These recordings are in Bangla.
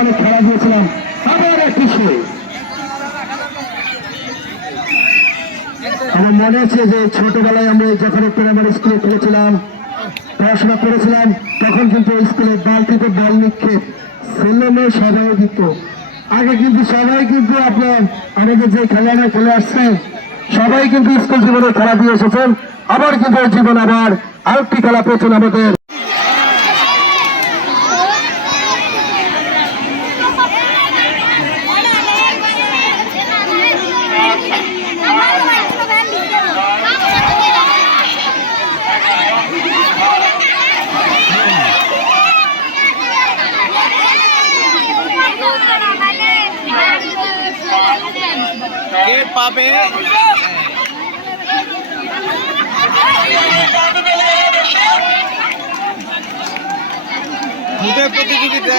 অনেক খেলা দিয়েছিলাম। আবার একটি আমার মনে আছে যে ছোটবেলায় আমরা যখন প্রাইমারি স্কুলে খেলেছিলাম, পড়াশোনা করেছিলাম, তখন কিন্তু স্কুলে বালতিতে বল নিক্ষেপ ছেলে মেয়ে সবাই দিত। আগে কিন্তু সবাই কিন্তু আপনার আমাদের যে খেলাটা খেলে আসছেন সবাই কিন্তু স্কুল জীবনে খেলা দিয়ে এসেছেন। আবার কিন্তু জীবন আবার আরেকটি খেলা পেয়েছেন আমাদের। কে পাবে প্রতিযোগিতা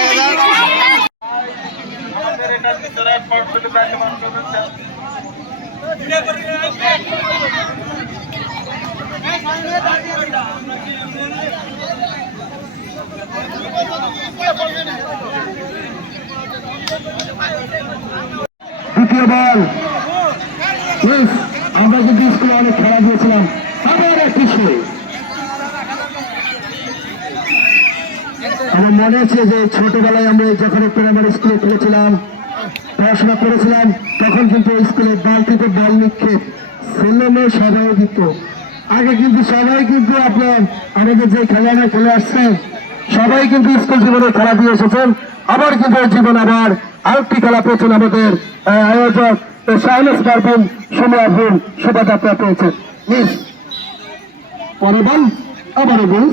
দ্বিতীয় বল। আমরা কিন্তু স্কুলে অনেক খেলা দিয়েছিলাম। আবার একটি আমার মনে আছে যে ছোটবেলায় আমরা যখন প্রাইমারি স্কুলে খেলেছিলাম, পড়াশোনা করেছিলাম, তখন কিন্তু স্কুলে বালতিতে বল নিক্ষেপ ছেলে মেয়ে সবাই দিত। আগে কিন্তু সবাই কিন্তু আপনার আমাদের যে খেলাটা খেলে আসছেন সবাই কিন্তু স্কুল জীবনে খেলা দিয়ে এসেছেন। আবার কিন্তু জীবন আবার আরেকটি খেলা পেয়েছেন আমাদের আয়োজক শাহনাজ পারভিন সুমাহুল শোভাযাত্রা পেয়েছেন। পরে বল আবারও বল।